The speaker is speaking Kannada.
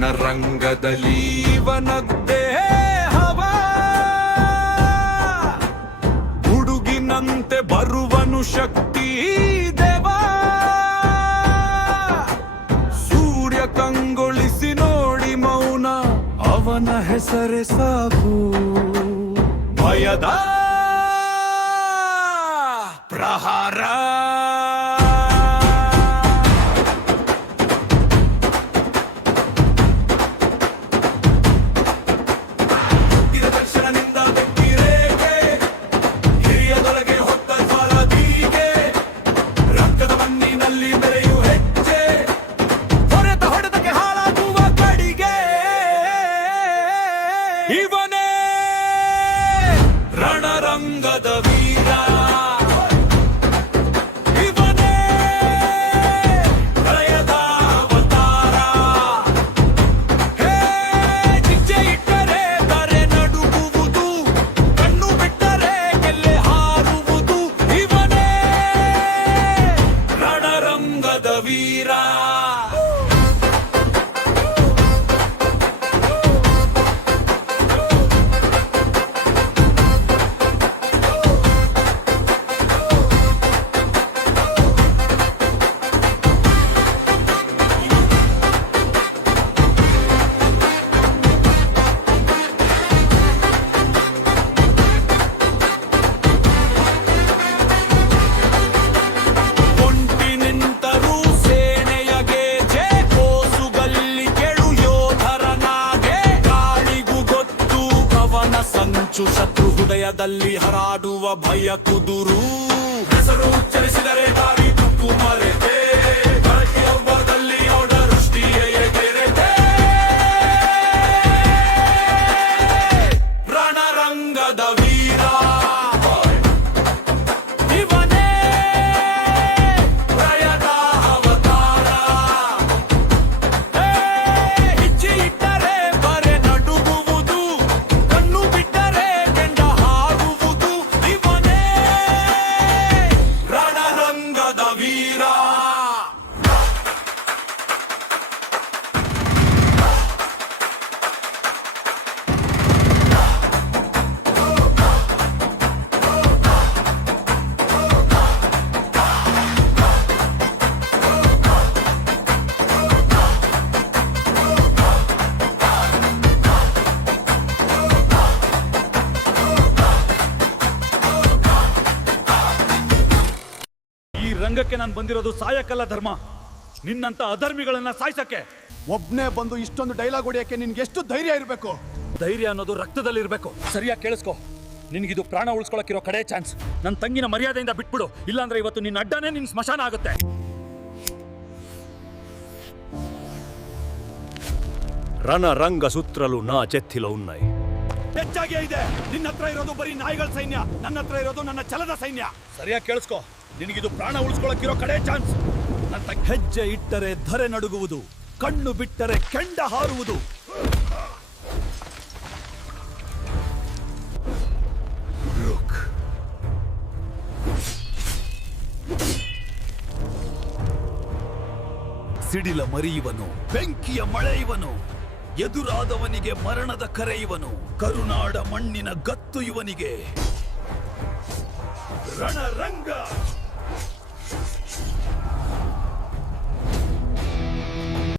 ರಣರಂಗದಲ್ಲಿ ಇವನದ್ದೇ ಹವ ಹುಡುಗಿನಂತೆ ಬರುವನು ಶಕ್ತಿ ದೇವ ಸೂರ್ಯ ಕಂಗೊಳಿಸಿ ನೋಡಿ ಮೌನ ಅವನ ಹೆಸರೇ ಸಾಕು ಭಯದ ಪ್ರಹಾರ ಇವನೇ ರಣರಂಗದ ವೀರ ಇವನೇ ಪ್ರಳಯದ ಅವತಾರ ಹೆಜ್ಜೆ ಇಟ್ಟರೆ ದರೆ ನಡುಗುವುದು ಕಣ್ಣು ಬಿಟ್ಟರೆ ಎಲ್ಲೆ ಹಾರುವುದು ಇವನೇ ರಣರಂಗದ ವೀರ ಶತ್ರು ಹೃದಯದಲ್ಲಿ ಹರಾಡುವ ಭಯ ಕುದುರು ಹೆಸರು ಉಚ್ಚರಿಸಿದರೆ ದಾರಿ ತುಕ್ಕು ಮರೆತೆ ದಲ್ಲಿ ಅವಳ ದೃಷ್ಟಿಯೇ ಎಗೆರೆತೆ ರಣರಂಗದ ವೀರ ಇವನೇ ಪ್ರಳಯದ ಅವತಾರ ಹೆಜ್ಜೆ ಇಟ್ಟರೆ ಬರೆ ನಡುಗುವುದು ಕಣ್ಣು ಬಿಟ್ಟರೆ ರಣರಂಗದ ವೀರ ರಂಗಕ್ಕೆ ನಾನು ಬಂದಿರೋದು ಸಾಯಕ್ಕಲ್ಲ ಧರ್ಮ, ನಿನ್ನಂತ ಅಧರ್ಮಿಗಳನ್ನ ಸಾಯ್ಸಕ್ಕೆ. ಒಬ್ನೇ ಬಂದು ಇಷ್ಟೊಂದು ಡೈಲಾಗ್ ಹೊಡಿಯಕ್ಕೆ ನಿನ್ಗೆ ಎಷ್ಟು ಧೈರ್ಯ ಇರಬೇಕು? ಧೈರ್ಯ ಅನ್ನೋದು ರಕ್ತದಲ್ಲಿ ಇರಬೇಕು. ಸರಿಯಾಗಿ ಕೇಳಿಸ್ಕೊ, ನಿನ್ಗಿದು ಪ್ರಾಣ ಉಳಿಸ್ಕೊಳಕ್ಕಿರೋ ಕಡೆ ಚಾನ್ಸ್. ನನ್ನ ತಂಗಿನ ಮರ್ಯಾದೆಯಿಂದ ಬಿಟ್ಬಿಡು, ಇಲ್ಲಾಂದ್ರೆ ಇವತ್ತು ನಿನ್ನ ಅಡ್ಡನೇ ನಿನ್ ಸ್ಮಶಾನ ಆಗುತ್ತೆ. ರಣರಂಗ ಸುತ್ರಲು ನಾ ಚೆತ್ತಿಲ ಉನ್ನೈ. ಹೆಚ್ಚಾಗಿ ಇದೆ. ನಿನ್ನ ಹತ್ರ ಇರೋದು ಬರೀ ನಾಯಿಗಳ ಸೈನ್ಯ, ನನ್ನ ಹತ್ರ ಇರೋದು ನನ್ನ ಛಲದ ಸೈನ್ಯ. ಸರಿಯಾಗಿ ಕೇಳಿಸ್ಕೊ, ನಿನಗಿದು ಪ್ರಾಣ ಉಳಿಸ್ಕೊಳಕ್ಕಿರೋ ಕಡೆ ಚಾನ್ಸ್. ನನ್ನ ಹೆಜ್ಜೆ ಇಟ್ಟರೆ ಧರೆ ನಡುಗುವುದು, ಕಣ್ಣು ಬಿಟ್ಟರೆ ಕೆಂಡ ಹಾರುವುದು. ಸಿಡಿಲ ಮರಿಯುವನು, ಬೆಂಕಿಯ ಮಳೆಯುವನು, ಎದುರಾದವನಿಗೆ ಮರಣದ ಕರೆಯುವನು, ಕರುನಾಡ ಮಣ್ಣಿನ ಗತ್ತು ಇವನಿಗೆ ರಣರಂಗ.